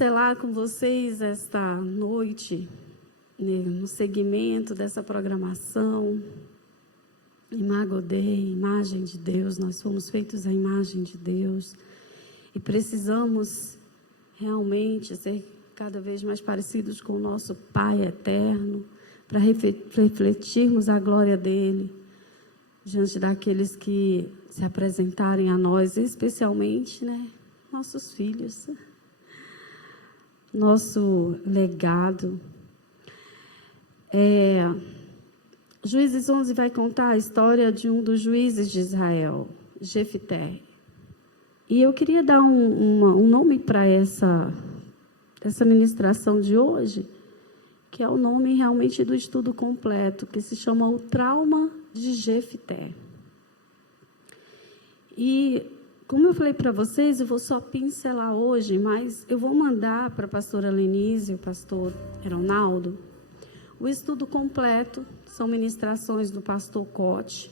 pincelar com vocês esta noite, no segmento dessa programação. Imago Dei, imagem de Deus, nós fomos feitos à imagem de Deus e precisamos realmente ser cada vez mais parecidos com o nosso Pai eterno, para refletirmos a glória dele diante daqueles que se apresentarem a nós, especialmente, nossos filhos, nosso legado. Juízes 11 vai contar a história de um dos juízes de Israel, Jefté. E eu queria dar um nome para essa ministração de hoje, que é o nome realmente do estudo completo, que se chama O Trauma de Jefté. E, como eu falei para vocês, eu vou só pincelar hoje, mas eu vou mandar para a pastora Lenise e o pastor Ronaldo o estudo completo. São ministrações do pastor Cote,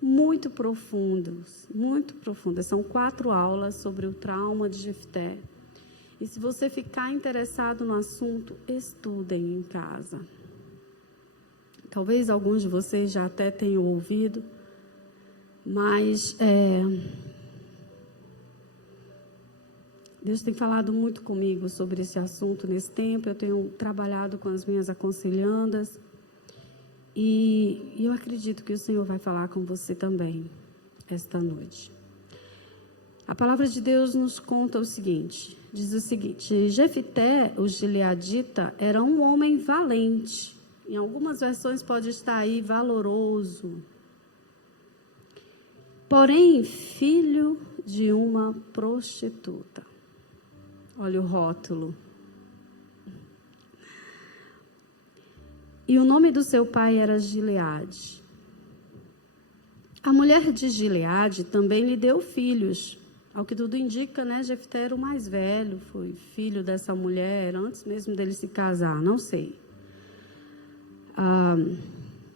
muito profundas. São 4 aulas sobre o trauma de Jefté. E se você ficar interessado no assunto, estudem em casa. Talvez alguns de vocês já até tenham ouvido, mas Deus tem falado muito comigo sobre esse assunto nesse tempo. Eu tenho trabalhado com as minhas aconselhandas e eu acredito que o Senhor vai falar com você também esta noite. A palavra de Deus nos conta o seguinte, diz o seguinte: Jefté, o gileadita, era um homem valente. Em algumas versões pode estar aí valoroso. Porém, filho de uma prostituta. Olha o rótulo. E o nome do seu pai era Gileade. A mulher de Gileade também lhe deu filhos. Ao que tudo indica, Jefté era o mais velho, foi filho dessa mulher antes mesmo dele se casar, não sei.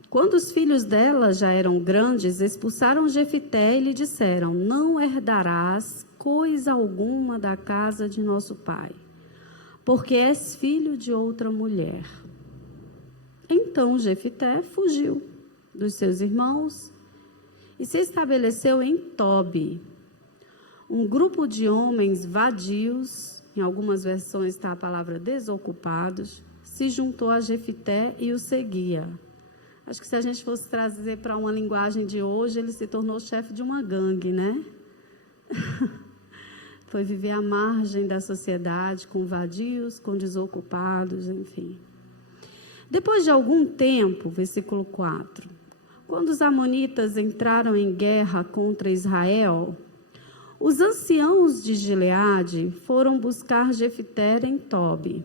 Quando os filhos dela já eram grandes, expulsaram Jefté e lhe disseram: não herdarás coisa alguma da casa de nosso pai, porque és filho de outra mulher. Então Jefté fugiu dos seus irmãos e se estabeleceu em Tobi. Um grupo de homens vadios, em algumas versões está a palavra desocupados, se juntou a Jefté e o seguia. Acho que se a gente fosse trazer para uma linguagem de hoje, ele se tornou chefe de uma gangue, Foi viver à margem da sociedade, com vadios, com desocupados, enfim. Depois de algum tempo, versículo 4, quando os amonitas entraram em guerra contra Israel, os anciãos de Gileade foram buscar Jefté em Tobi.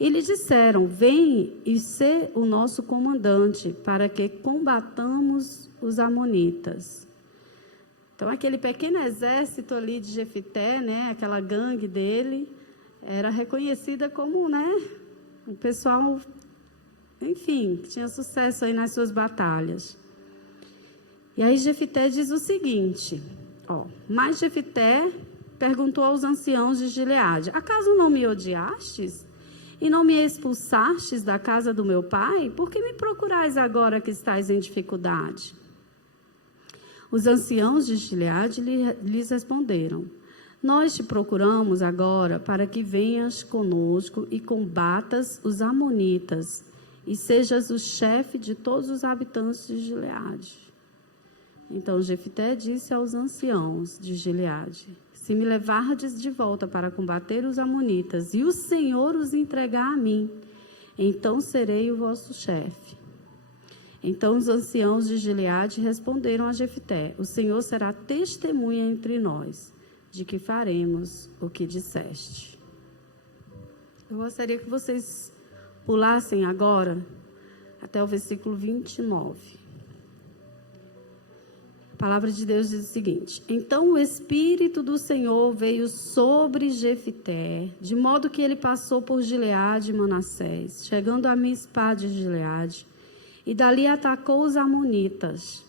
E lhe disseram: vem e sê o nosso comandante, para que combatamos os amonitas. Então, aquele pequeno exército ali de Jefté, aquela gangue dele, era reconhecida como, o pessoal, enfim, que tinha sucesso aí nas suas batalhas. E aí Jefté diz o seguinte, mas Jefté perguntou aos anciãos de Gileade: acaso não me odiastes e não me expulsastes da casa do meu pai? Por que me procurais agora que estais em dificuldade? Os anciãos de Gileade lhes responderam: nós te procuramos agora para que venhas conosco e combatas os amonitas e sejas o chefe de todos os habitantes de Gileade. Então Jefté disse aos anciãos de Gileade: se me levardes de volta para combater os amonitas e o Senhor os entregar a mim, então serei o vosso chefe. Então os anciãos de Gileade responderam a Jefté: o Senhor será testemunha entre nós de que faremos o que disseste. Eu gostaria que vocês pulassem agora até o versículo 29. A palavra de Deus diz o seguinte: então o Espírito do Senhor veio sobre Jefté, de modo que ele passou por Gileade e Manassés, chegando a Mispá de Gileade, e dali atacou os amonitas.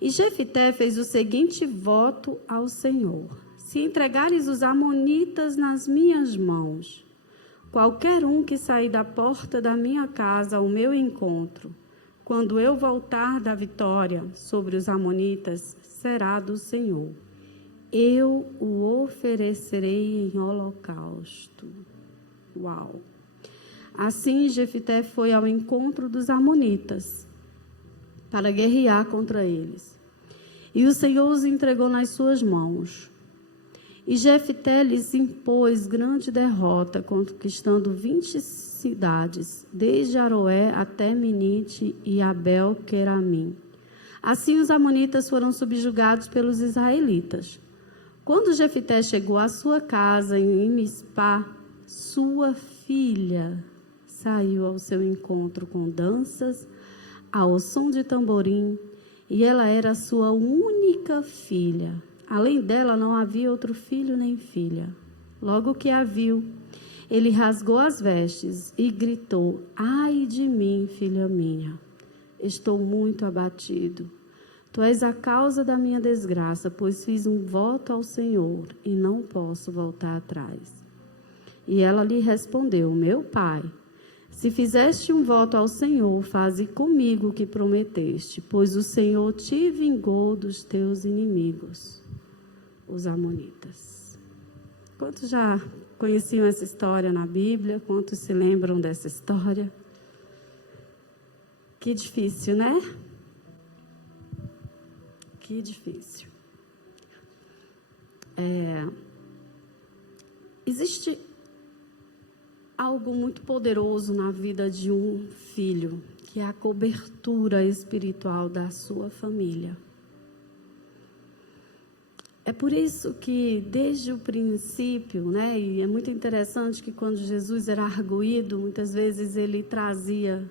E Jefté fez o seguinte voto ao Senhor: se entregares os amonitas nas minhas mãos, qualquer um que sair da porta da minha casa ao meu encontro, quando eu voltar da vitória sobre os amonitas, será do Senhor. Eu o oferecerei em holocausto. Uau! Assim, Jefité foi ao encontro dos amonitas para guerrear contra eles. E o Senhor os entregou nas suas mãos. E Jefité lhes impôs grande derrota, conquistando 20 cidades, desde Aroé até Minite e Abel-Queramim. Assim os amonitas foram subjugados pelos israelitas. Quando Jefité chegou à sua casa em Mispá, sua filha saiu ao seu encontro com danças, ao som de tamborim, e ela era sua única filha. Além dela não havia outro filho nem filha. Logo que a viu, ele rasgou as vestes e gritou: ai de mim, filha minha, estou muito abatido. Tu és a causa da minha desgraça, pois fiz um voto ao Senhor e não posso voltar atrás. E ela lhe respondeu: meu pai, se fizeste um voto ao Senhor, faze comigo o que prometeste, pois o Senhor te vingou dos teus inimigos, os amonitas. Quantos já conheciam essa história na Bíblia? Quantos se lembram dessa história? Que difícil, né? Que difícil. Existe algo muito poderoso na vida de um filho, que é a cobertura espiritual da sua família. É por isso que, desde o princípio, né, e é muito interessante que quando Jesus era arguído, muitas vezes ele trazia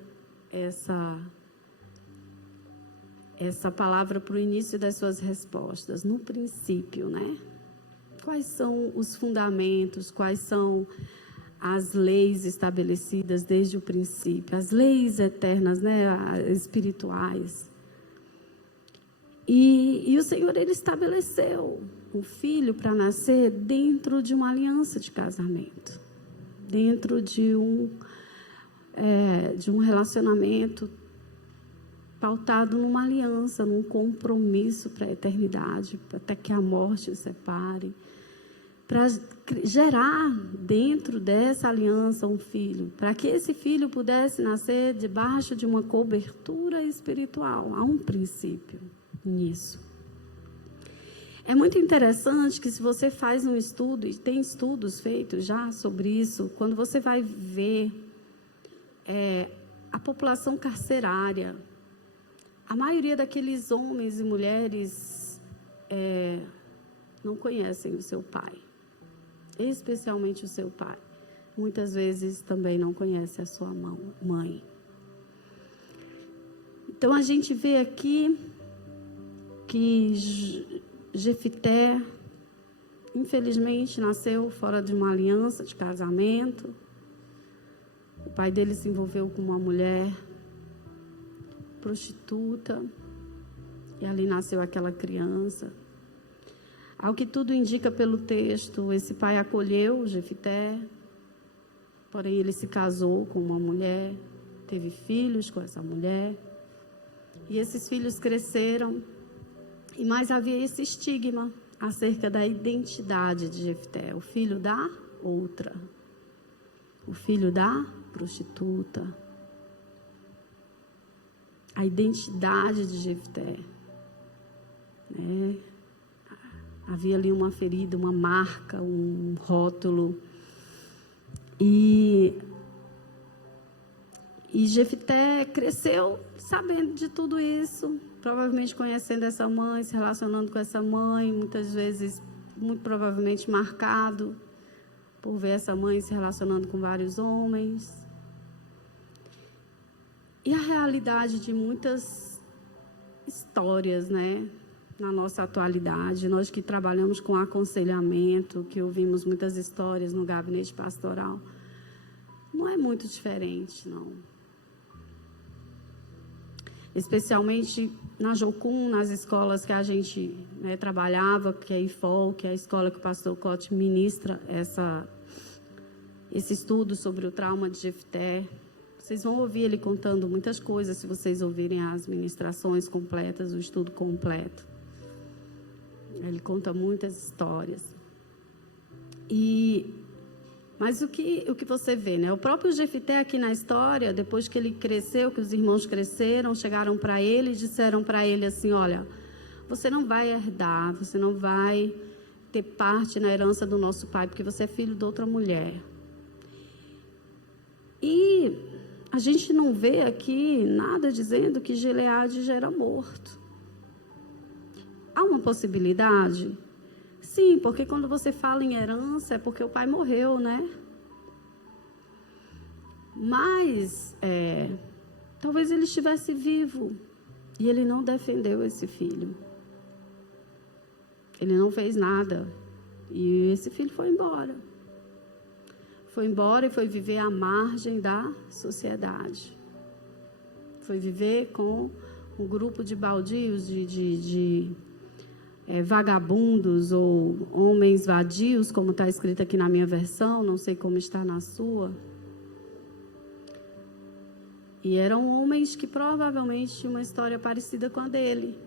essa palavra para o início das suas respostas, no princípio, né? Quais são os fundamentos, quais são as leis estabelecidas desde o princípio, as leis eternas, né, espirituais. E o Senhor, ele estabeleceu um filho para nascer dentro de uma aliança de casamento, dentro de um relacionamento pautado numa aliança, num compromisso para a eternidade, até que a morte os separe, para gerar dentro dessa aliança um filho, para que esse filho pudesse nascer debaixo de uma cobertura espiritual. Há um princípio nisso. É muito interessante que, se você faz um estudo, e tem estudos feitos já sobre isso, quando você vai ver a população carcerária, a maioria daqueles homens e mulheres não conhecem o seu pai, especialmente o seu pai. Muitas vezes também não conhece a sua mãe. Então a gente vê aqui que Jefité, infelizmente, nasceu fora de uma aliança de casamento. O pai dele se envolveu com uma mulher prostituta, e ali nasceu aquela criança. Ao que tudo indica pelo texto, esse pai acolheu Jefité, porém ele se casou com uma mulher, teve filhos com essa mulher, e esses filhos cresceram, e mais havia esse estigma acerca da identidade de Jefité, o filho da outra, o filho da prostituta. A identidade de Jefité, né? Havia ali uma ferida, uma marca, um rótulo. E Jefité cresceu sabendo de tudo isso, provavelmente conhecendo essa mãe, se relacionando com essa mãe, muitas vezes, muito provavelmente marcado por ver essa mãe se relacionando com vários homens. E a realidade de muitas histórias, né, na nossa atualidade, nós que trabalhamos com aconselhamento, que ouvimos muitas histórias no gabinete pastoral, não é muito diferente, não. especialmente na Jocum, nas escolas que a gente, né, trabalhava, que é a IFOL, que é a escola que o pastor Cote ministra esse estudo sobre o trauma de Jefté. Vocês vão ouvir ele contando muitas coisas, se vocês ouvirem as ministrações completas, o estudo completo. Ele conta muitas histórias. Mas o que você vê, né? O próprio Jefté aqui na história, depois que ele cresceu, que os irmãos cresceram, chegaram para ele e disseram para ele assim, olha, você não vai herdar, você não vai ter parte na herança do nosso pai, porque você é filho de outra mulher. E a gente não vê aqui nada dizendo que Gileade já era morto. Há uma possibilidade? Sim, porque quando você fala em herança é porque o pai morreu, né? Mas talvez ele estivesse vivo e ele não defendeu esse filho. Ele não fez nada e esse filho foi embora. Foi embora e foi viver à margem da sociedade. Foi viver com um grupo de baldios, vagabundos ou homens vadios, como está escrito aqui na minha versão, não sei como está na sua. E eram homens que provavelmente tinham uma história parecida com a dele,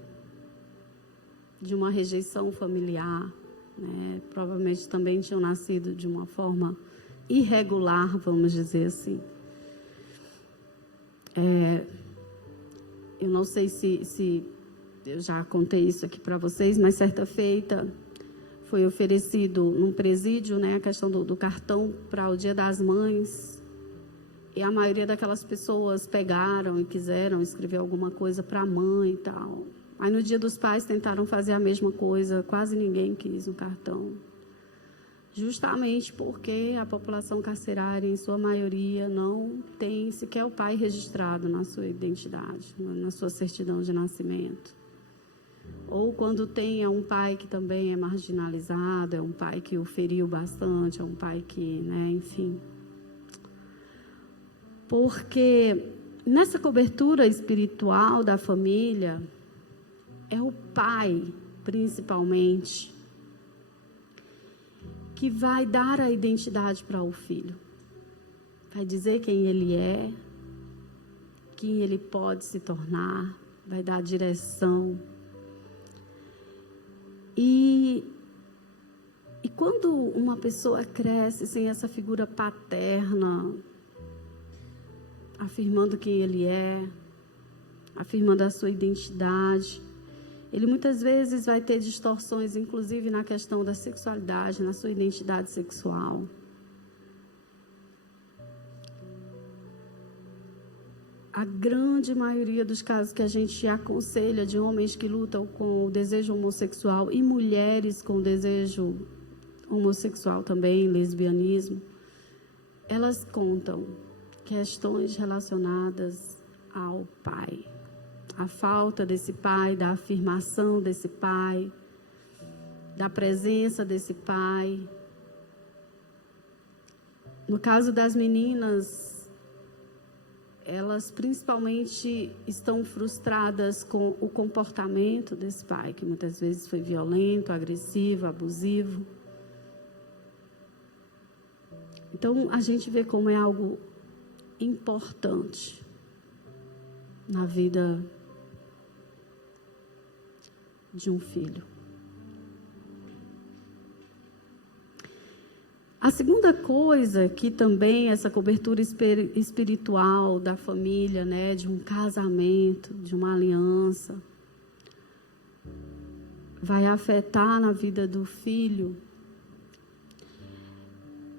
de uma rejeição familiar, né? Provavelmente também tinham nascido de uma forma irregular, vamos dizer assim. Eu não sei se eu já contei isso aqui para vocês, mas certa feita foi oferecido num presídio, né, a questão do cartão para o Dia das Mães, e a maioria daquelas pessoas pegaram e quiseram escrever alguma coisa para a mãe e tal. Aí no Dia dos Pais tentaram fazer a mesma coisa, quase ninguém quis um cartão. Justamente porque a população carcerária, em sua maioria, não tem sequer o pai registrado na sua identidade, na sua certidão de nascimento. Ou quando tem, é um pai que também é marginalizado, é um pai que o feriu bastante, é um pai que, né, enfim. Porque nessa cobertura espiritual da família, é o pai, principalmente, que vai dar a identidade para o filho. Vai dizer quem ele é, quem ele pode se tornar, vai dar direção. E quando uma pessoa cresce sem essa figura paterna, afirmando quem ele é, afirmando a sua identidade, ele muitas vezes vai ter distorções, inclusive na questão da sexualidade, na sua identidade sexual. A grande maioria dos casos que a gente aconselha de homens que lutam com o desejo homossexual e mulheres com desejo homossexual também, lesbianismo, elas contam questões relacionadas ao pai. A falta desse pai, da afirmação desse pai, da presença desse pai. No caso das meninas, elas principalmente estão frustradas com o comportamento desse pai, que muitas vezes foi violento, agressivo, abusivo. Então, a gente vê como é algo importante na vida de um filho. A segunda coisa que também essa cobertura espiritual da família, né, de um casamento, de uma aliança, vai afetar na vida do filho,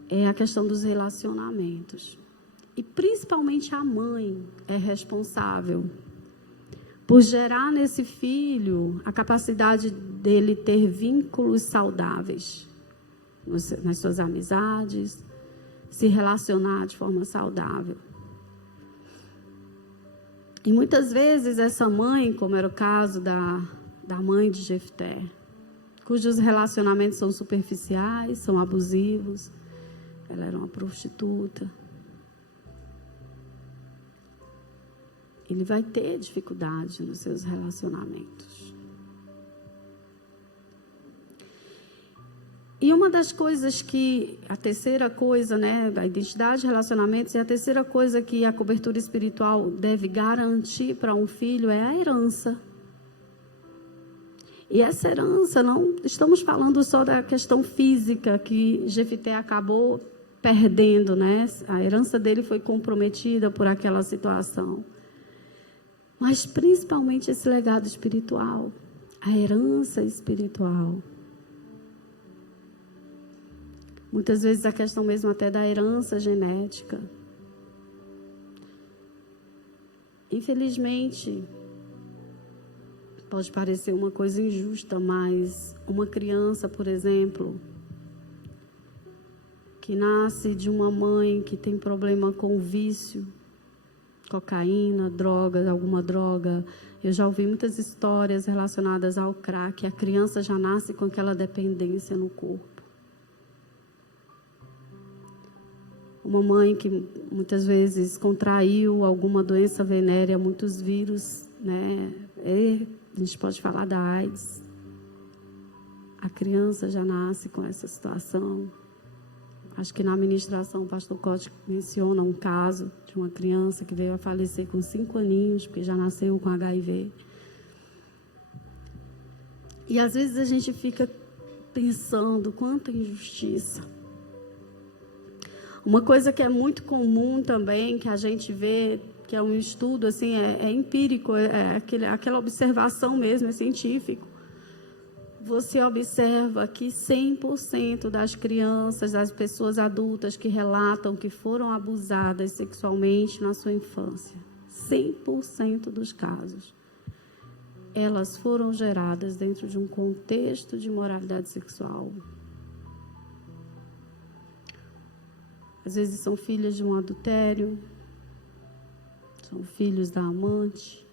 é a questão dos relacionamentos. E principalmente a mãe é responsável por gerar nesse filho a capacidade dele ter vínculos saudáveis nas suas amizades, se relacionar de forma saudável. E muitas vezes essa mãe, como era o caso da mãe de Jefté, cujos relacionamentos são superficiais, são abusivos, ela era uma prostituta. ele vai ter dificuldade nos seus relacionamentos. E uma das coisas que, a terceira coisa, né, a identidade de relacionamentos, e a terceira coisa que a cobertura espiritual deve garantir para um filho é a herança. E essa herança, não estamos falando só da questão física, que Jefité acabou perdendo, né? A herança dele foi comprometida por aquela situação. Mas principalmente esse legado espiritual, a herança espiritual. Muitas vezes a questão mesmo até da herança genética. Infelizmente, pode parecer uma coisa injusta, mas uma criança, por exemplo, que nasce de uma mãe que tem problema com vício, cocaína, droga, alguma droga. Eu já ouvi muitas histórias relacionadas ao crack. A criança já nasce com aquela dependência no corpo. Uma mãe que muitas vezes contraiu alguma doença venérea, muitos vírus, né? A gente pode falar da AIDS. A criança já nasce com essa situação. Acho que na ministração o pastor Cote menciona um caso de uma criança que veio a falecer com 5 aninhos, porque já nasceu com HIV. E às vezes a gente fica pensando quanta injustiça. Uma coisa que é muito comum também, que a gente vê, que é um estudo assim, é empírico, aquela observação mesmo, é científico. Você observa que 100% das crianças, das pessoas adultas que relatam que foram abusadas sexualmente na sua infância, 100% dos casos, elas foram geradas dentro de um contexto de imoralidade sexual. Às vezes são filhas de um adultério, são filhos da amante,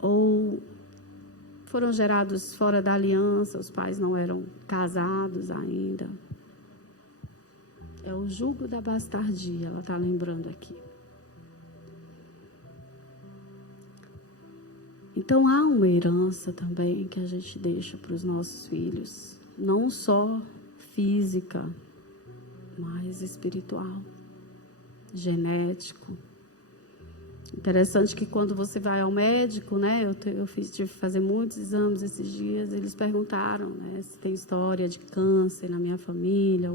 ou foram gerados fora da aliança, os pais não eram casados ainda. É o jugo da bastardia, ela está lembrando aqui. Então há uma herança também que a gente deixa para os nossos filhos, não só física, mas espiritual, genético. Interessante que quando você vai ao médico, né? Eu tive que fazer muitos exames esses dias. Eles perguntaram, né, se tem história de câncer na minha família,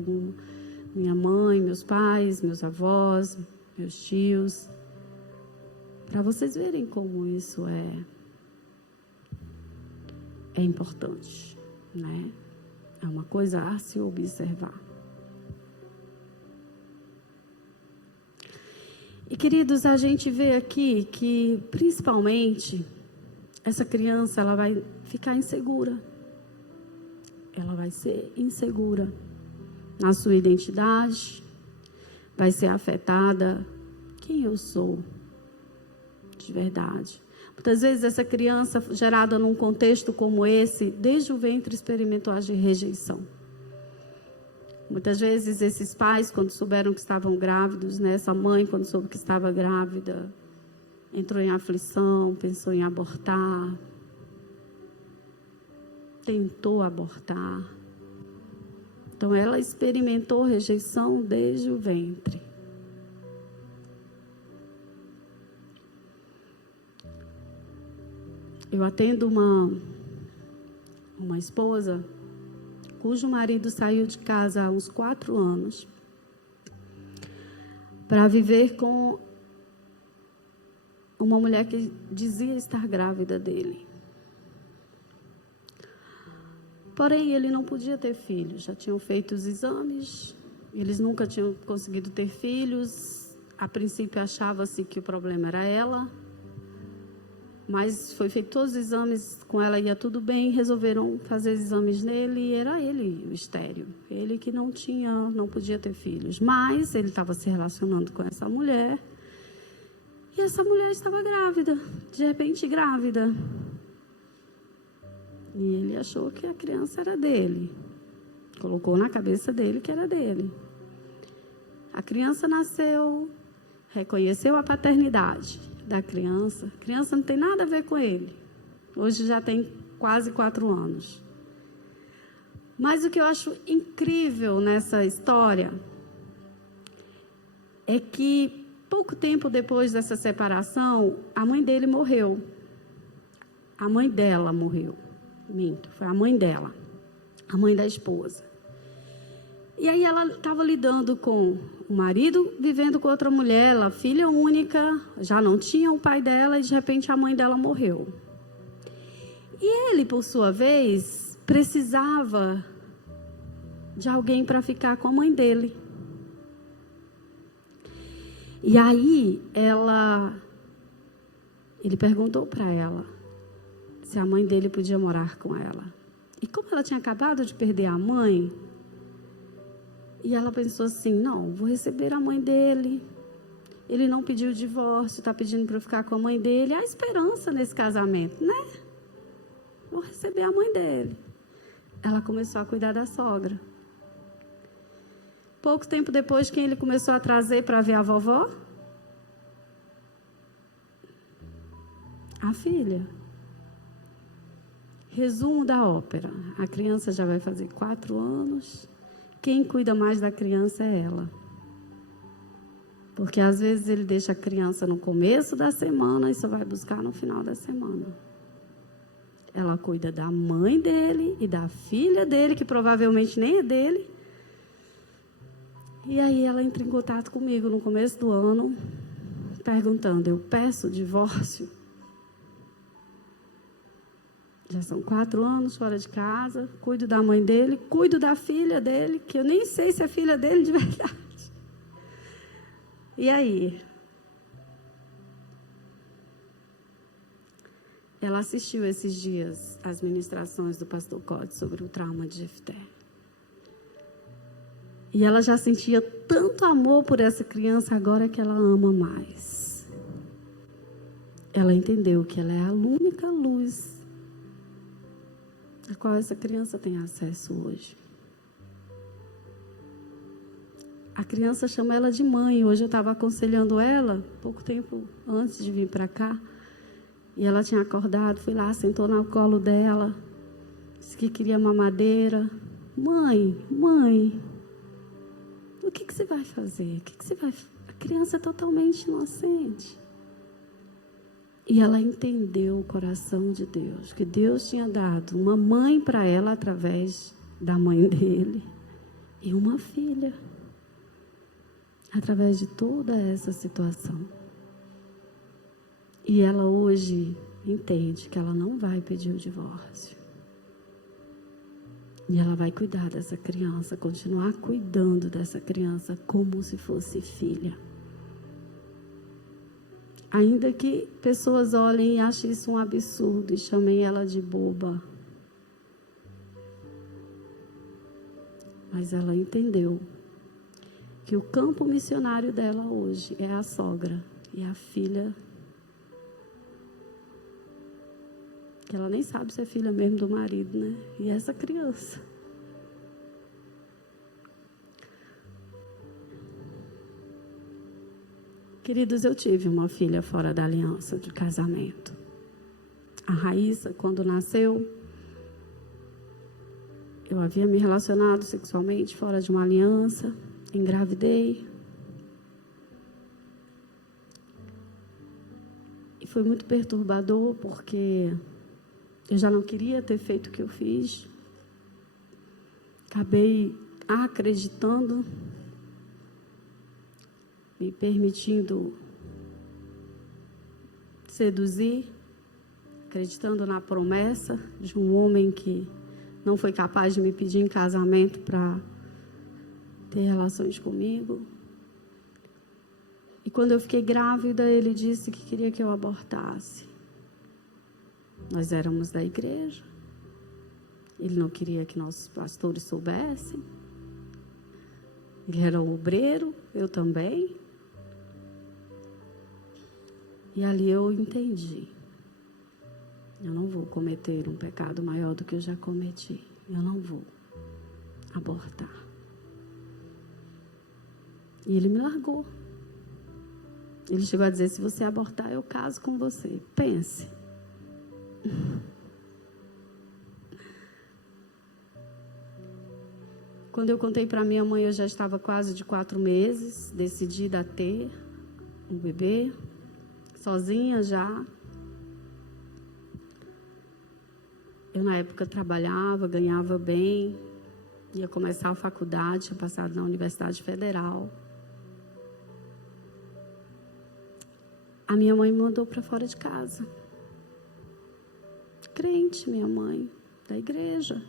minha mãe, meus pais, meus avós, meus tios, para vocês verem como isso é importante, né? É uma coisa a se observar. E, queridos, a gente vê aqui que, principalmente, essa criança, ela vai ficar insegura. Ela vai ser insegura na sua identidade, vai ser afetada quem eu sou de verdade. Muitas vezes, essa criança, gerada num contexto como esse, desde o ventre experimentou agir rejeição. Muitas vezes, esses pais, quando souberam que estavam grávidos, né, essa mãe, quando soube que estava grávida, entrou em aflição, pensou em abortar, tentou abortar. Então, ela experimentou rejeição desde o ventre. Eu atendo uma esposa cujo marido saiu de casa há uns 4 anos para viver com uma mulher que dizia estar grávida dele. Porém, ele não podia ter filhos. Já tinham feito os exames, eles nunca tinham conseguido ter filhos. A princípio, achava-se que o problema era ela. Mas foi feito todos os exames, com ela ia tudo bem, resolveram fazer exames nele e era ele o estéril. Ele que não podia ter filhos. Mas ele estava se relacionando com essa mulher e essa mulher estava grávida, de repente grávida. E ele achou que a criança era dele. Colocou na cabeça dele que era dele. A criança nasceu, reconheceu a paternidade da criança. A criança não tem nada a ver com ele. Hoje já tem quase 4 anos. Mas o que eu acho incrível nessa história é que pouco tempo depois dessa separação, a mãe dele morreu. A mãe dela morreu. Minto, foi a mãe dela. A mãe da esposa. E aí ela estava lidando com o marido, vivendo com outra mulher, ela filha única, já não tinha o pai dela e de repente a mãe dela morreu. E ele, por sua vez, precisava de alguém para ficar com a mãe dele. E aí ele perguntou para ela se a mãe dele podia morar com ela. E como ela tinha acabado de perder a mãe, e ela pensou assim, não, vou receber a mãe dele. Ele não pediu divórcio, está pedindo para eu ficar com a mãe dele. Há esperança nesse casamento, né? Vou receber a mãe dele. Ela começou a cuidar da sogra. Pouco tempo depois, quem ele começou a trazer para ver a vovó? A filha. Resumo da ópera. A criança já vai fazer 4 anos. Quem cuida mais da criança é ela. Porque às vezes ele deixa a criança no começo da semana e só vai buscar no final da semana. Ela cuida da mãe dele e da filha dele, que provavelmente nem é dele. E aí ela entra em contato comigo no começo do ano, perguntando, eu peço divórcio? Já são 4 anos fora de casa, cuido da mãe dele, cuido da filha dele, que eu nem sei se é filha dele de verdade. E aí? Ela assistiu esses dias às ministrações do pastor Code sobre o trauma de Jefté. E ela já sentia tanto amor por essa criança, agora que ela ama mais. Ela entendeu que ela é a única luz a qual essa criança tem acesso hoje. A criança chama ela de mãe. Hoje eu estava aconselhando ela, pouco tempo antes de vir para cá. E ela tinha acordado, fui lá, sentou no colo dela. Disse que queria mamadeira. Mãe, o que você vai fazer? A criança é totalmente inocente. E ela entendeu o coração de Deus, que Deus tinha dado uma mãe para ela através da mãe dele e uma filha através de toda essa situação. E ela hoje entende que ela não vai pedir o divórcio. E ela vai cuidar dessa criança, continuar cuidando dessa criança como se fosse filha. Ainda que pessoas olhem e achem isso um absurdo e chamem ela de boba. Mas ela entendeu que o campo missionário dela hoje é a sogra e a filha, que ela nem sabe se é filha mesmo do marido, né? E essa criança. Queridos, eu tive uma filha fora da aliança de casamento. A Raíssa, quando nasceu, eu havia me relacionado sexualmente fora de uma aliança, engravidei. E foi muito perturbador, porque eu já não queria ter feito o que eu fiz. Acabei acreditando, me permitindo seduzir, acreditando na promessa de um homem que não foi capaz de me pedir em casamento para ter relações comigo. E quando eu fiquei grávida, ele disse que queria que eu abortasse. Nós éramos da igreja. Ele não queria que nossos pastores soubessem. Ele era um obreiro, eu também. E ali eu entendi. Eu não vou cometer um pecado maior do que eu já cometi. Eu não vou abortar. E ele me largou. Ele chegou a dizer: se você abortar, eu caso com você. Pense. Quando eu contei para minha mãe, eu já estava quase de 4 meses, decidida a ter um bebê, sozinha já. Eu, na época, trabalhava, ganhava bem, ia começar a faculdade, tinha passado na Universidade Federal. A minha mãe me mandou para fora de casa. Crente, minha mãe, da igreja.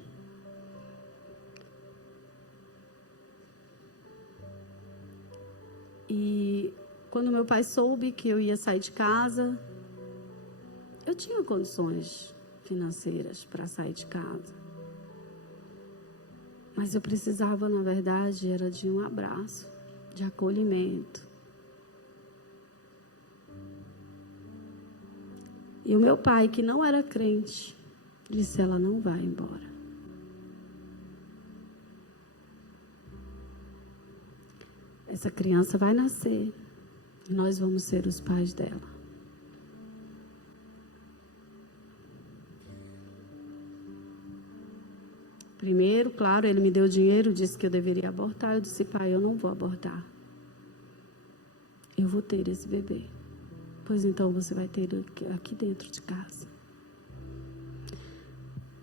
E quando meu pai soube que eu ia sair de casa, eu tinha condições financeiras para sair de casa. Mas eu precisava, na verdade, era de um abraço, de acolhimento. E o meu pai, que não era crente, disse: ela não vai embora. Essa criança vai nascer e nós vamos ser os pais dela. Primeiro, claro, ele me deu dinheiro, disse que eu deveria abortar. Eu disse: pai, eu não vou abortar. Eu vou ter esse bebê. Pois então você vai ter aqui dentro de casa.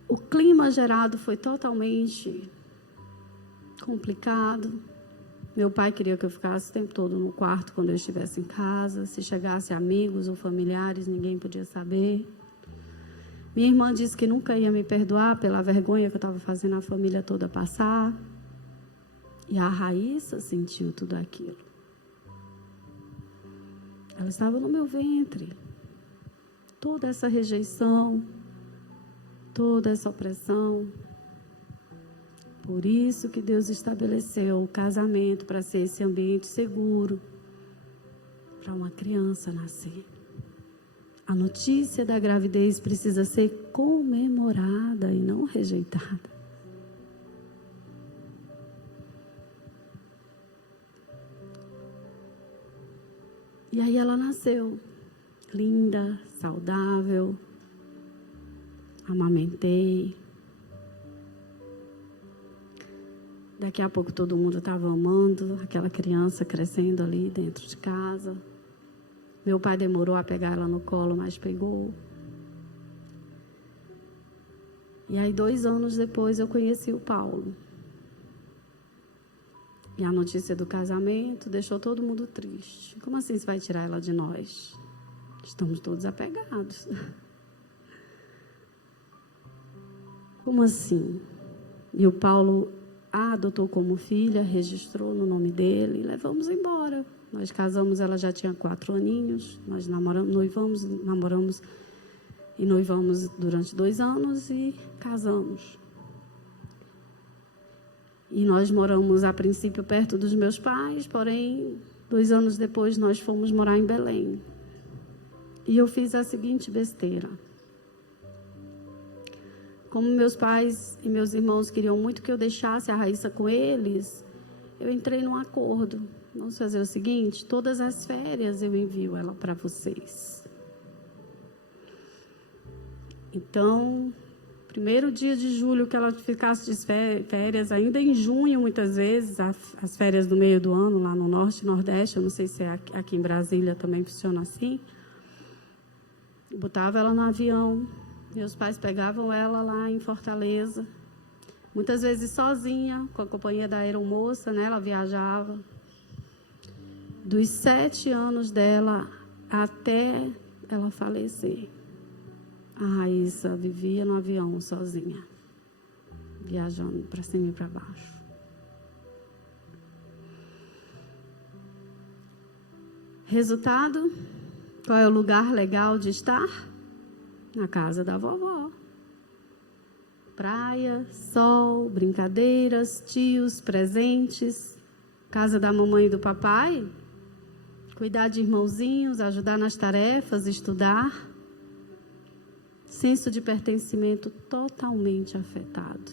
O clima gerado foi totalmente complicado. Meu pai queria que eu ficasse o tempo todo no quarto quando eu estivesse em casa. Se chegasse amigos ou familiares, ninguém podia saber. Minha irmã disse que nunca ia me perdoar pela vergonha que eu estava fazendo a família toda passar. E a Raíssa sentiu tudo aquilo. Ela estava no meu ventre. Toda essa rejeição, toda essa opressão. Por isso que Deus estabeleceu o casamento, para ser esse ambiente seguro para uma criança nascer. A notícia da gravidez precisa ser comemorada e não rejeitada. E aí ela nasceu, linda, saudável, amamentei. Daqui a pouco todo mundo estava amando aquela criança crescendo ali dentro de casa. Meu pai demorou a pegar ela no colo, mas pegou. E aí 2 anos depois eu conheci o Paulo. E a notícia do casamento deixou todo mundo triste. Como assim você vai tirar ela de nós? Estamos todos apegados. Como assim? E o Paulo a adotou como filha, registrou no nome dele e levamos embora. Nós casamos, ela já tinha 4 aninhos. Nós namoramos e noivamos durante 2 anos e casamos. E nós moramos, a princípio, perto dos meus pais, porém, 2 anos depois, nós fomos morar em Belém. E eu fiz a seguinte besteira. Como meus pais e meus irmãos queriam muito que eu deixasse a Raíssa com eles, eu entrei num acordo. Vamos fazer o seguinte: todas as férias eu envio ela para vocês. Então, 1º dia de julho que ela ficasse de férias, ainda em junho, muitas vezes, as férias do meio do ano, lá no Norte e Nordeste, eu não sei se aqui em Brasília também funciona assim, botava ela no avião, meus pais pegavam ela lá em Fortaleza, muitas vezes sozinha, com a companhia da aeromoça, né? Ela viajava. Dos 7 anos dela até ela falecer, a Raíssa vivia no avião sozinha, viajando para cima e para baixo. Resultado, qual é o lugar legal de estar? Na casa da vovó. Praia, sol, brincadeiras, tios, presentes. Casa da mamãe e do papai. Cuidar de irmãozinhos, ajudar nas tarefas, estudar. Senso de pertencimento totalmente afetado.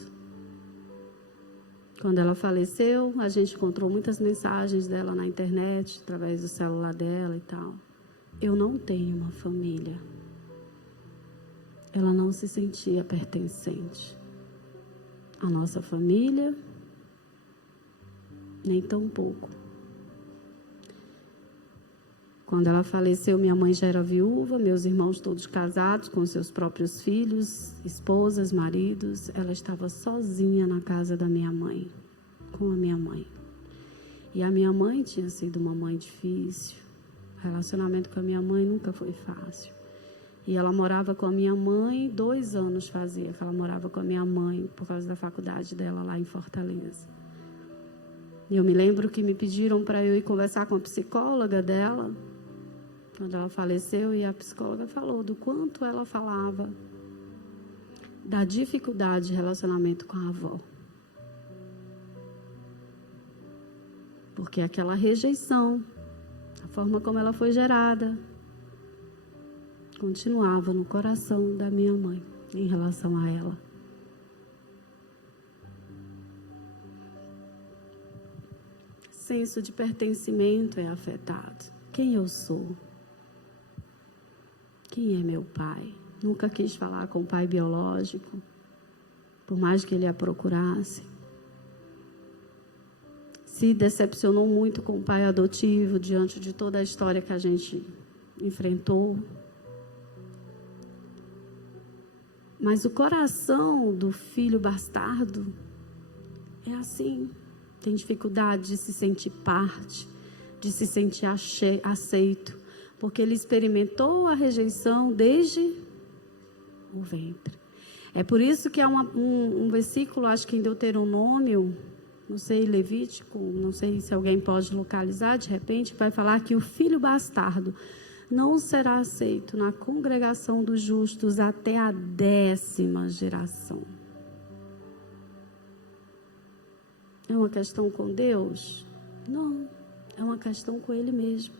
Quando ela faleceu, a gente encontrou muitas mensagens dela na internet, através do celular dela e tal. Eu não tenho uma família. Ela não se sentia pertencente à nossa família, nem tão pouco. Quando ela faleceu, minha mãe já era viúva, meus irmãos todos casados, com seus próprios filhos, esposas, maridos. Ela estava sozinha na casa da minha mãe, com a minha mãe. E a minha mãe tinha sido uma mãe difícil. O relacionamento com a minha mãe nunca foi fácil. E ela morava com a minha mãe, 2 anos fazia que ela morava com a minha mãe, por causa da faculdade dela lá em Fortaleza. E eu me lembro que me pediram para eu ir conversar com a psicóloga dela, quando ela faleceu, e a psicóloga falou do quanto ela falava da dificuldade de relacionamento com a avó. Porque aquela rejeição, a forma como ela foi gerada, continuava no coração da minha mãe em relação a ela. Senso de pertencimento é afetado. Quem eu sou? Quem é meu pai? Nunca quis falar com o pai biológico, por mais que ele a procurasse. Se decepcionou muito com o pai adotivo diante de toda a história que a gente enfrentou. Mas o coração do filho bastardo é assim. Tem dificuldade de se sentir parte, de se sentir aceito, porque ele experimentou a rejeição desde o ventre. É por isso que há um versículo, acho que em Deuteronômio, não sei, Levítico, não sei se alguém pode localizar, de repente, vai falar que o filho bastardo não será aceito na congregação dos justos até a 10ª geração. É uma questão com Deus? Não, é uma questão com Ele mesmo.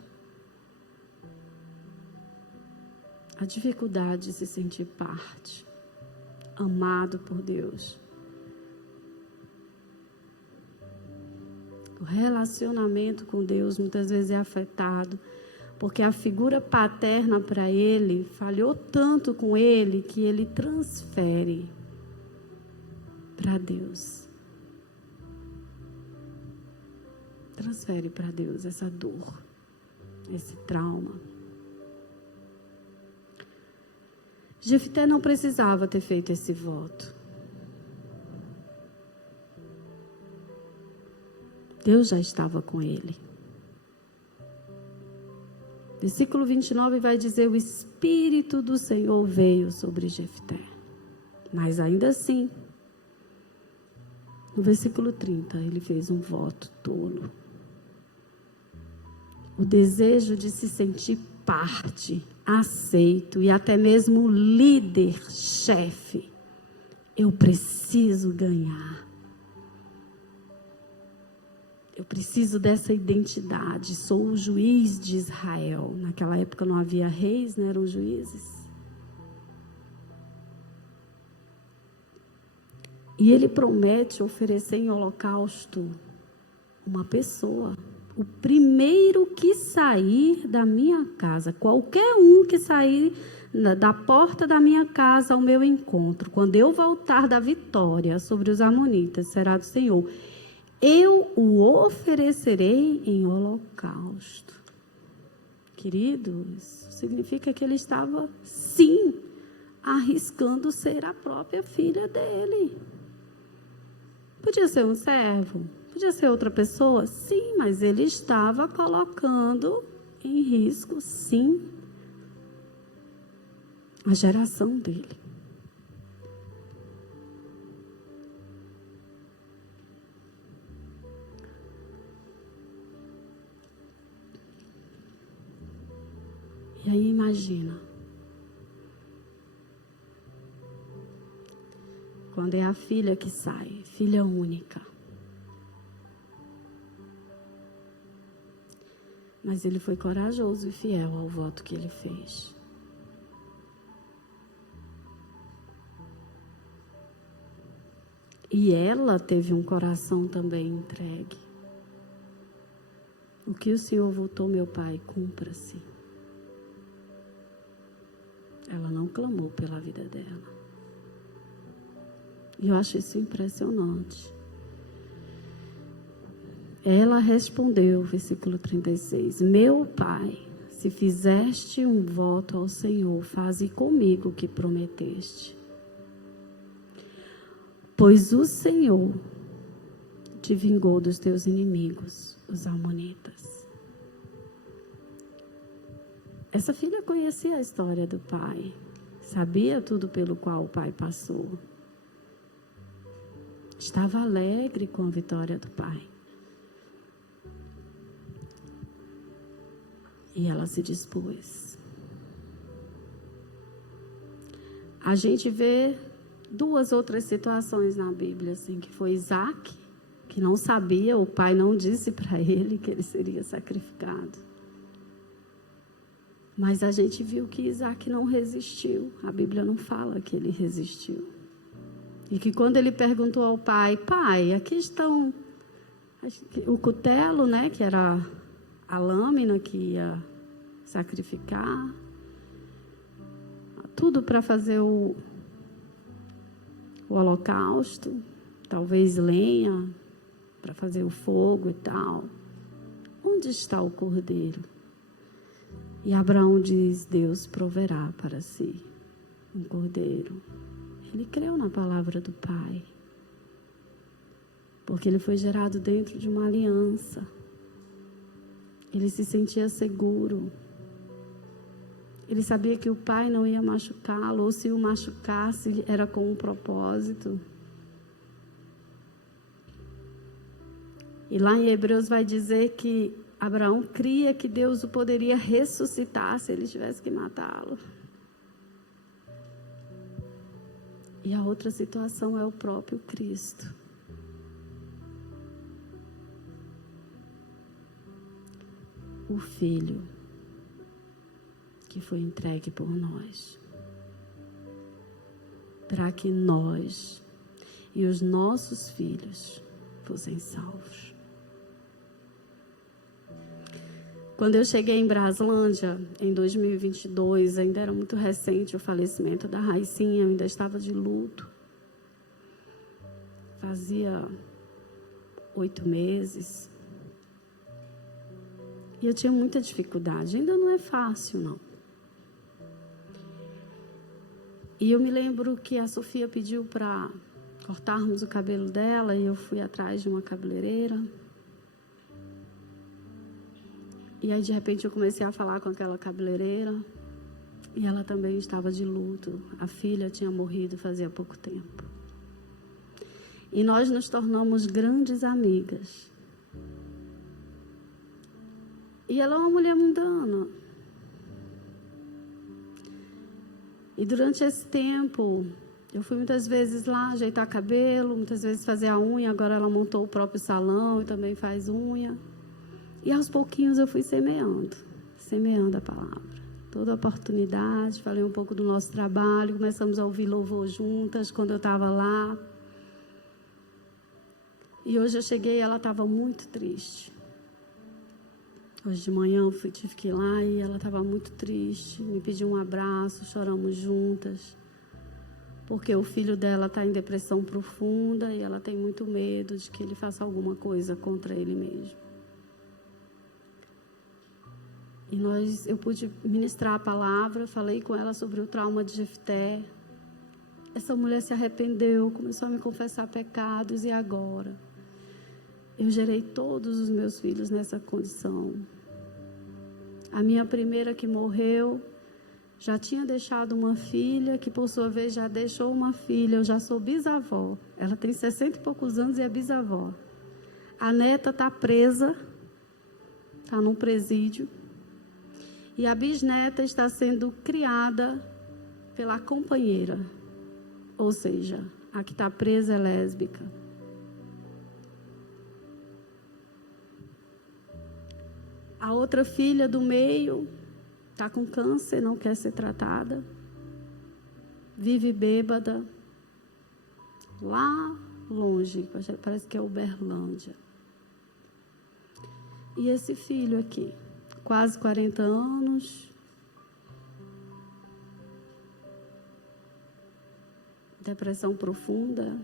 A dificuldade de se sentir parte, amado por Deus. O relacionamento com Deus muitas vezes é afetado, porque a figura paterna para ele falhou tanto com ele que ele transfere para Deus. Transfere para Deus essa dor, esse trauma. Jefté não precisava ter feito esse voto. Deus já estava com ele. Versículo 29 vai dizer: o Espírito do Senhor veio sobre Jefté. Mas ainda assim, no versículo 30, ele fez um voto tolo. O desejo de se sentir parte, aceito e até mesmo líder, chefe. Eu preciso ganhar. Eu preciso dessa identidade. Sou o juiz de Israel. Naquela época não havia reis, né? Eram juízes. E ele promete oferecer em holocausto uma pessoa. O primeiro que sair da minha casa, qualquer um que sair da porta da minha casa ao meu encontro, quando eu voltar da vitória sobre os amonitas, será do Senhor. Eu o oferecerei em holocausto. Querido, isso significa que ele estava, sim, arriscando ser a própria filha dele. Podia ser um servo, podia ser outra pessoa, sim, mas ele estava colocando em risco, sim, a geração dele. E aí imagina, quando é a filha que sai, filha única. Mas ele foi corajoso e fiel ao voto que ele fez. E ela teve um coração também entregue. O que o Senhor votou, meu Pai, cumpra-se. Ela não clamou pela vida dela. E eu acho isso impressionante. Ela respondeu, versículo 36, meu Pai, se fizeste um voto ao Senhor, faze comigo o que prometeste. Pois o Senhor te vingou dos teus inimigos, os amonitas. Essa filha conhecia a história do pai, sabia tudo pelo qual o pai passou. Estava alegre com a vitória do pai. E ela se dispôs. A gente vê duas outras situações na Bíblia, assim, que foi Isaac, que não sabia, o pai não disse para ele que ele seria sacrificado. Mas a gente viu que Isaac não resistiu. A Bíblia não fala que ele resistiu. E que quando ele perguntou ao pai, pai, aqui estão o cutelo, né, que era a lâmina que ia sacrificar, tudo para fazer o holocausto, talvez lenha para fazer o fogo e tal. Onde está o cordeiro? E Abraão diz, Deus proverá para si um cordeiro. Ele creu na palavra do Pai, porque ele foi gerado dentro de uma aliança. Ele se sentia seguro. Ele sabia que o pai não ia machucá-lo, ou se o machucasse, era com um propósito. E lá em Hebreus vai dizer que Abraão cria que Deus o poderia ressuscitar se ele tivesse que matá-lo. E a outra situação é o próprio Cristo. O Filho que foi entregue por nós, para que nós e os nossos filhos fossem salvos. Quando eu cheguei em Braslândia, em 2022, ainda era muito recente o falecimento da Raicinha, eu ainda estava de luto. Fazia 8 meses. E eu tinha muita dificuldade, ainda não é fácil, não. E eu me lembro que a Sofia pediu para cortarmos o cabelo dela e eu fui atrás de uma cabeleireira. E aí, de repente, eu comecei a falar com aquela cabeleireira e ela também estava de luto. A filha tinha morrido fazia pouco tempo. E nós nos tornamos grandes amigas. E ela é uma mulher mundana. E durante esse tempo, eu fui muitas vezes lá ajeitar cabelo, muitas vezes fazer a unha. Agora ela montou o próprio salão e também faz unha. E aos pouquinhos eu fui semeando a palavra. Toda oportunidade, falei um pouco do nosso trabalho, começamos a ouvir louvor juntas quando eu estava lá. E hoje eu cheguei e ela estava muito triste. Hoje de manhã eu tive que ir lá e ela estava muito triste, me pediu um abraço, choramos juntas, porque o filho dela está em depressão profunda e ela tem muito medo de que ele faça alguma coisa contra ele mesmo. E eu pude ministrar a palavra, falei com ela sobre o trauma de Jefté. Essa mulher se arrependeu, começou a me confessar pecados e agora? Eu gerei todos os meus filhos nessa condição. A minha primeira que morreu, já tinha deixado uma filha, que por sua vez já deixou uma filha. Eu já sou bisavó. Ela tem 60 e poucos anos e é bisavó. A neta está presa, está num presídio. E a bisneta está sendo criada pela companheira. Ou seja, a que está presa é lésbica. A outra filha do meio está com câncer, não quer ser tratada. Vive bêbada. Lá longe, parece que é Uberlândia. E esse filho aqui, quase 40 anos, depressão profunda,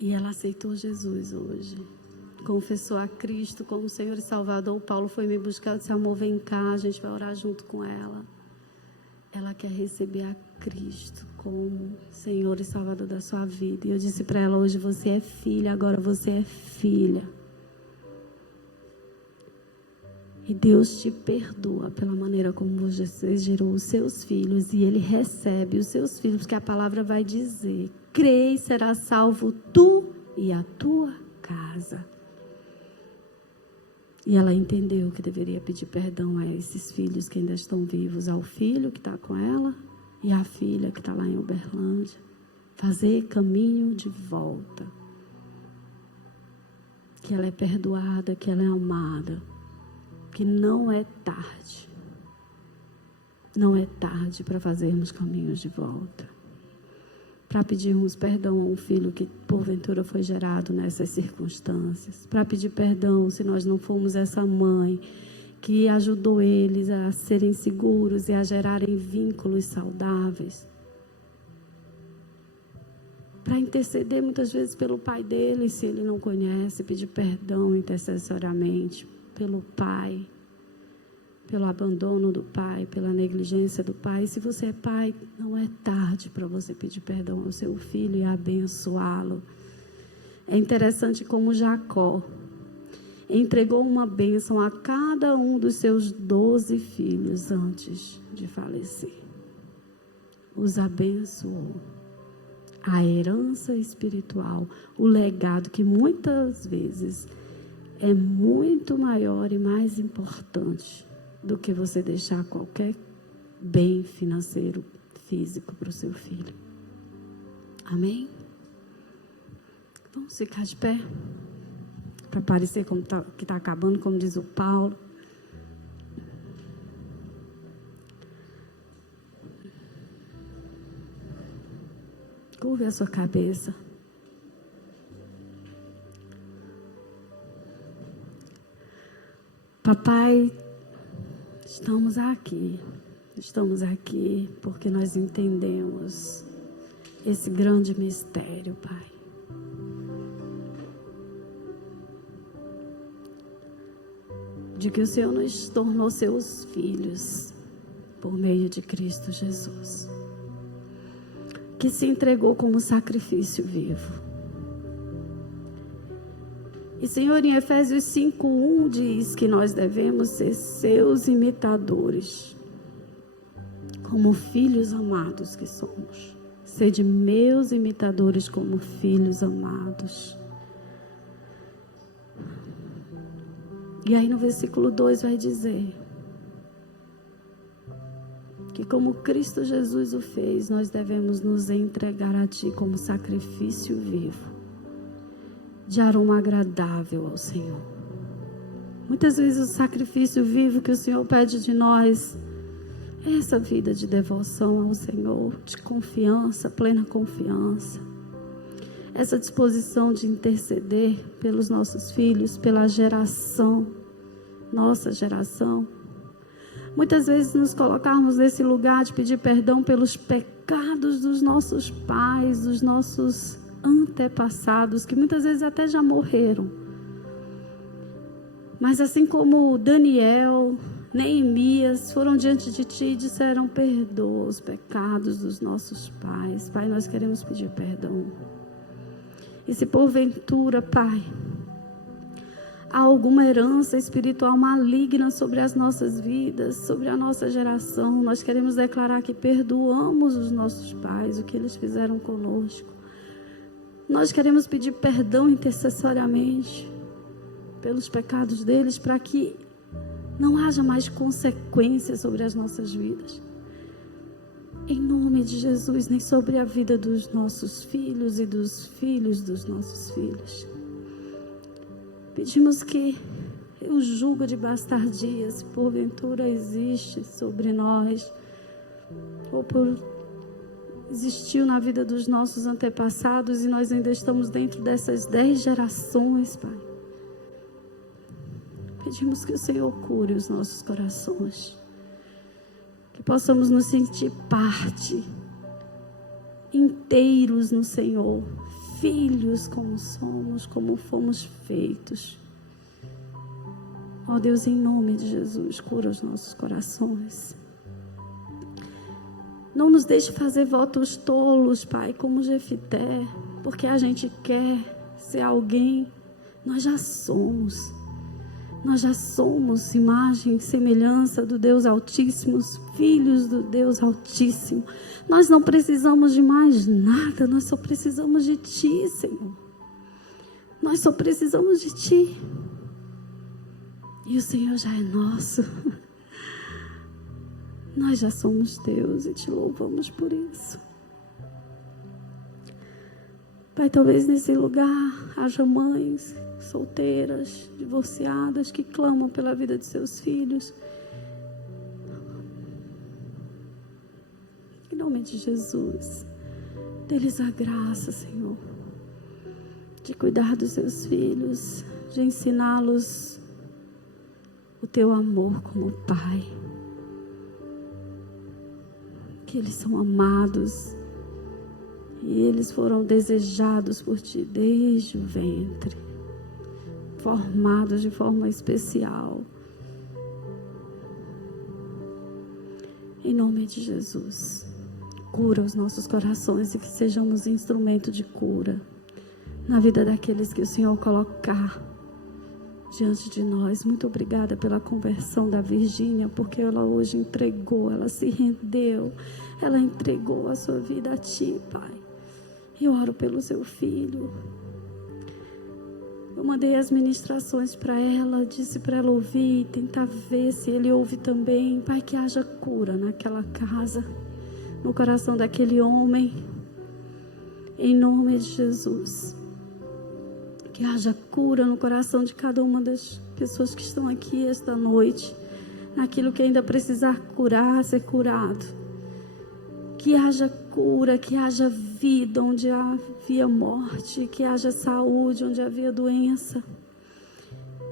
e ela aceitou Jesus hoje, confessou a Cristo como Senhor e Salvador. O Paulo foi me buscar, disse: amor, vem cá, a gente vai orar junto com ela. Ela quer receber a Cristo como Senhor e Salvador da sua vida. E eu disse para ela: hoje você é filha, agora você é filha. E Deus te perdoa pela maneira como você gerou os seus filhos. E Ele recebe os seus filhos, porque a palavra vai dizer: crê e será salvo tu e a tua casa. E ela entendeu que deveria pedir perdão a esses filhos que ainda estão vivos, ao filho que está com ela e à filha que está lá em Uberlândia. Fazer caminho de volta. Que ela é perdoada, que ela é amada. Que não é tarde. Não é tarde para fazermos caminhos de volta. Para pedirmos perdão a um filho que porventura foi gerado nessas circunstâncias. Para pedir perdão se nós não fomos essa mãe que ajudou eles a serem seguros e a gerarem vínculos saudáveis. Para interceder muitas vezes pelo pai dele, se ele não conhece, pedir perdão intercessoriamente pelo pai, pelo abandono do pai, pela negligência do pai. Se você é pai, não é tarde para você pedir perdão ao seu filho e abençoá-lo. É interessante como Jacó entregou uma bênção a cada um dos seus 12 filhos antes de falecer. Os abençoou. A herança espiritual, o legado que muitas vezes é muito maior e mais importante do que você deixar qualquer bem financeiro, físico para o seu filho. Amém? Vamos ficar de pé? Para parecer como que está acabando, como diz o Paulo. Curve a sua cabeça. Papai, estamos aqui porque nós entendemos esse grande mistério, Pai. De que o Senhor nos tornou seus filhos por meio de Cristo Jesus, que se entregou como sacrifício vivo. E, Senhor, em Efésios 5:1 diz que nós devemos ser seus imitadores, como filhos amados que somos. Sede meus imitadores como filhos amados. E aí no versículo 2 vai dizer que como Cristo Jesus o fez, nós devemos nos entregar a Ti como sacrifício vivo, de aroma agradável ao Senhor. Muitas vezes o sacrifício vivo que o Senhor pede de nós é essa vida de devoção ao Senhor, de confiança, plena confiança. Essa disposição de interceder pelos nossos filhos, pela geração, nossa geração. Muitas vezes nos colocarmos nesse lugar de pedir perdão pelos pecados dos nossos pais, dos nossos antepassados, que muitas vezes até já morreram. Mas assim como Daniel, Neemias foram diante de Ti e disseram: perdoa os pecados dos nossos pais. Pai, nós queremos pedir perdão. E se porventura, Pai, há alguma herança espiritual maligna sobre as nossas vidas, sobre a nossa geração, nós queremos declarar que perdoamos os nossos pais, o que eles fizeram conosco. Nós queremos pedir perdão intercessoriamente pelos pecados deles, para que não haja mais consequências sobre as nossas vidas. Em nome de Jesus, nem sobre a vida dos nossos filhos e dos filhos dos nossos filhos. Pedimos que o jugo de bastardia, se porventura existe sobre nós, ou por existiu na vida dos nossos antepassados e nós ainda estamos dentro dessas 10 gerações, Pai. Pedimos que o Senhor cure os nossos corações, que possamos nos sentir parte, inteiros no Senhor, filhos como somos, como fomos feitos. Ó Deus, em nome de Jesus, cura os nossos corações. Não nos deixe fazer votos tolos, Pai, como Jefité, porque a gente quer ser alguém. Nós já somos. Nós já somos imagem e semelhança do Deus Altíssimo, filhos do Deus Altíssimo. Nós não precisamos de mais nada, nós só precisamos de Ti, Senhor. Nós só precisamos de Ti. E o Senhor já é nosso. Nós já somos Deus e Te louvamos por isso. Pai, talvez nesse lugar haja mães solteiras, divorciadas, que clamam pela vida de seus filhos. Em nome de Jesus, dê-lhes a graça, Senhor, de cuidar dos seus filhos, de ensiná-los o Teu amor como Pai. Que eles são amados e eles foram desejados por Ti desde o ventre, formados de forma especial. Em nome de Jesus, cura os nossos corações e que sejamos instrumento de cura na vida daqueles que o Senhor colocar diante de nós. Muito obrigada pela conversão da Virgínia, porque ela hoje entregou, ela se rendeu, ela entregou a sua vida a Ti, Pai. Eu oro pelo seu filho. Eu mandei as ministrações para ela, disse para ela ouvir, tentar ver se ele ouve também. Pai, que haja cura naquela casa, no coração daquele homem, em nome de Jesus. Que haja cura no coração de cada uma das pessoas que estão aqui esta noite, naquilo que ainda precisar curar, ser curado. Que haja cura, que haja vida onde havia morte, que haja saúde onde havia doença.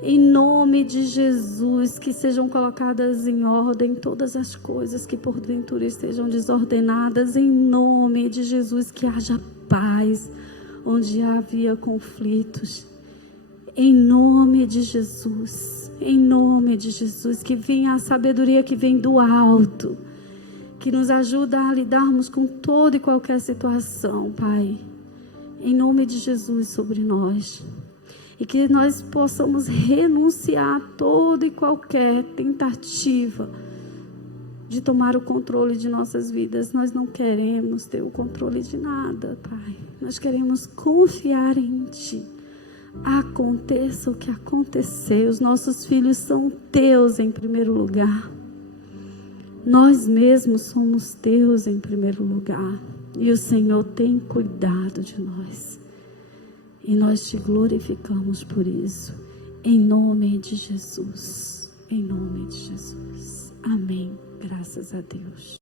Em nome de Jesus, que sejam colocadas em ordem todas as coisas que porventura estejam desordenadas. Em nome de Jesus, que haja paz onde havia conflitos. Em nome de Jesus, em nome de Jesus, que venha a sabedoria que vem do alto, que nos ajuda a lidarmos com toda e qualquer situação, Pai, em nome de Jesus sobre nós. E que nós possamos renunciar a toda e qualquer tentativa de tomar o controle de nossas vidas. Nós não queremos ter o controle de nada, Pai. Nós queremos confiar em Ti. Aconteça o que acontecer, os nossos filhos são Teus em primeiro lugar. Nós mesmos somos Teus em primeiro lugar. E o Senhor tem cuidado de nós. E nós Te glorificamos por isso. Em nome de Jesus. Em nome de Jesus. Amém. Graças a Deus.